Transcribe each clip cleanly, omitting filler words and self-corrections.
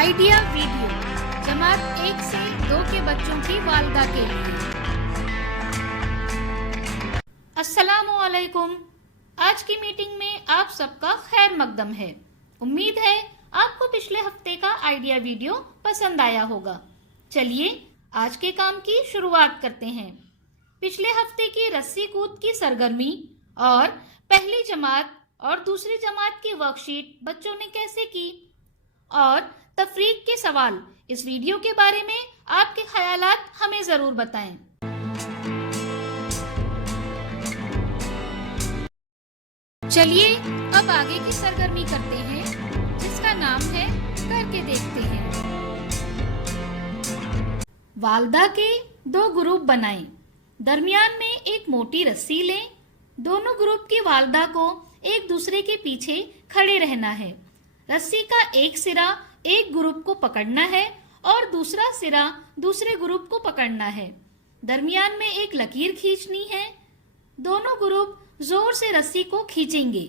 Idea video जमात 1 से 2 के बच्चों की वालिदा के लिए। अस्सलामुअलैकुम। आज की मीटिंग में आप सबका खैर मकदम है। उम्मीद है आपको पिछले हफ्ते का आइडिया वीडियो पसंद आया होगा। चलिए आज के काम की शुरुआत करते हैं। पिछले हफ्ते की रस्सी कूद की सरगर्मी और पहली जमात और दूसरी जमात की वर्कशीट बच्चों ने कैसे की और तफरीक के सवाल इस वीडियो के बारे में आपके ख्यालात हमें जरूर बताएं। चलिए अब आगे की सरगर्मी करते हैं जिसका नाम है करके देखते हैं। वालिदा के 2 ग्रुप बनाएं। दरमियान में एक मोटी रस्सी लें। दोनों ग्रुप की वालिदा को एक दूसरे के पीछे खड़े रहना है। रस्सी का एक सिरा एक ग्रुप को पकड़ना है और दूसरा सिरा दूसरे ग्रुप को पकड़ना है। दरमियान में एक लकीर खींचनी है। दोनों ग्रुप जोर से रस्सी को खींचेंगे।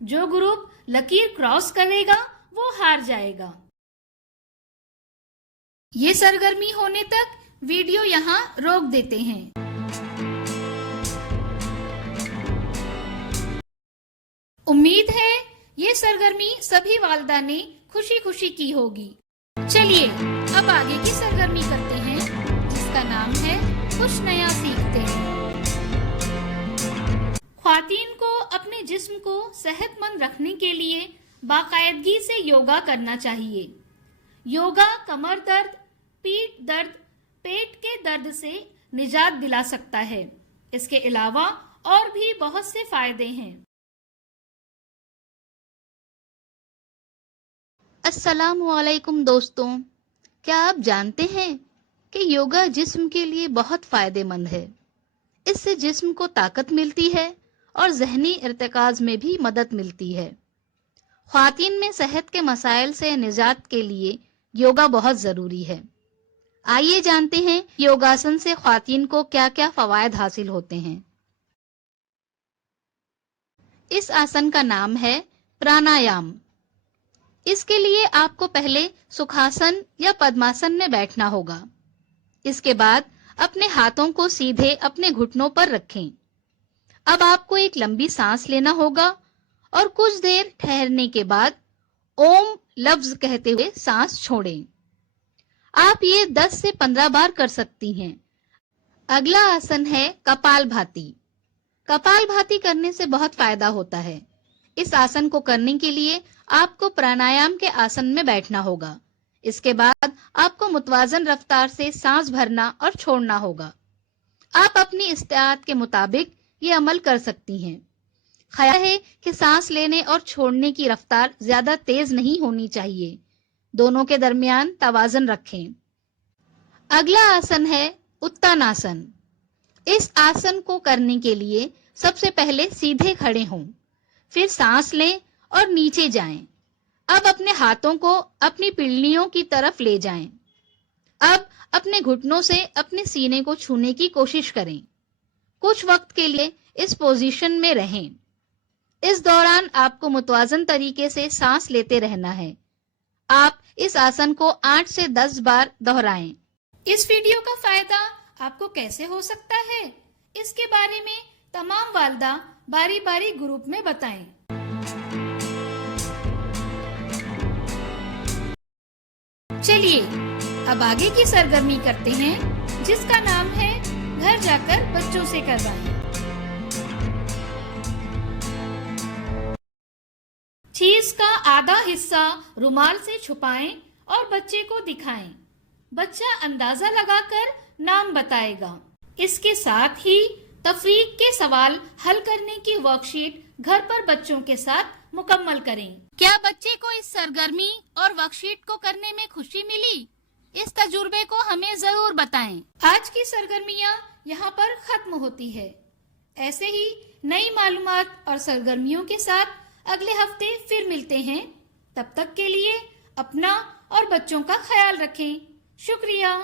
जो ग्रुप लकीर क्रॉस करेगा वो हार जाएगा। ये सरगर्मी होने तक वीडियो यहाँ रोक देते हैं। उम्मीद है ये सरगर्मी सभी वालिदा ने खुशी खुशी की होगी। चलिए अब आगे की सरगर्मी करते हैं जिसका नाम है कुछ नया सीखते हैं। ख्वातीन को अपने जिस्म को सेहतमंद रखने के लिए बाकायदगी से योगा करना चाहिए। योगा कमर दर्द, पीठ दर्द, पेट के दर्द से निजात दिला सकता है। इसके अलावा और भी बहुत से फायदे हैं। अस्सलामुअलैकुम दोस्तों, क्या आप जानते हैं कि योगा जिस्म के लिए बहुत फायदेमंद है। इससे जिस्म को ताकत मिलती है और ज़हनी इर्तिकाज़ में भी मदद मिलती है। ख्वातीन में सेहत के मसाइल से निजात के लिए योगा बहुत ज़रूरी है। आइए जानते हैं योगासन से ख्वातीन को क्या क्या फ़वायद हासिल होते हैं। इस आसन का नाम है प्राणायाम। इसके लिए आपको पहले सुखासन या पद्मासन में बैठना होगा। इसके बाद अपने हाथों को सीधे अपने घुटनों पर रखें। अब आपको एक लंबी सांस लेना होगा और कुछ देर ठहरने के बाद ओम लफ्ज कहते हुए सांस छोड़ें। आप ये 10 से 15 बार कर सकती हैं। अगला आसन है कपालभाति। कपालभाति करने से बहुत फायदा होता है। इस आसन को करने के लिए आपको प्राणायाम के आसन में बैठना होगा। इसके बाद आपको मुतवाजन रफ्तार से सांस भरना और छोड़ना होगा। आप अपनी इस्तिआत के मुताबिक ये अमल कर सकती हैं। ख्याल है कि सांस लेने और छोड़ने की रफ्तार ज्यादा तेज नहीं होनी चाहिए। दोनों के दरमियान तवाजन रखें। अगला आसन है उत्तानासन। इस आसन को करने के लिए सबसे पहले सीधे खड़े हों, फिर सांस लें और नीचे जाएं। अब अपने हाथों को अपनी पिल्लियों की तरफ ले जाएं। अब अपने घुटनों से अपने सीने को छूने की कोशिश करें। कुछ वक्त के लिए इस पोजीशन में रहें। इस दौरान आपको मुतवाजन तरीके से सांस लेते रहना है। आप इस आसन को 8 से 10 बार दोहराएं। इस वीडियो का फायदा आपको कैसे हो सकता है, इसके बारे में तमाम वालिदा बारी बारी ग्रुप में बताएं। चलिए अब आगे की सरगर्मी करते हैं जिसका नाम है घर जाकर बच्चों से करवाएं। चीज का आधा हिस्सा रुमाल से छुपाएं और बच्चे को दिखाएं। बच्चा अंदाजा लगाकर नाम बताएगा। इसके साथ ही तफरीक के सवाल हल करने की वर्कशीट घर पर बच्चों के साथ मुकम्मल करें। क्या बच्चे को इस सरगर्मी और वर्कशीट को करने में खुशी मिली? इस तजुर्बे को हमें जरूर बताएं। आज की सरगर्मियां यहाँ पर खत्म होती है। ऐसे ही नई मालूमात और सरगर्मियों के साथ अगले हफ्ते फिर मिलते हैं। तब तक के लिए अपना और बच्चों का ख्याल रखें। शुक्रिया।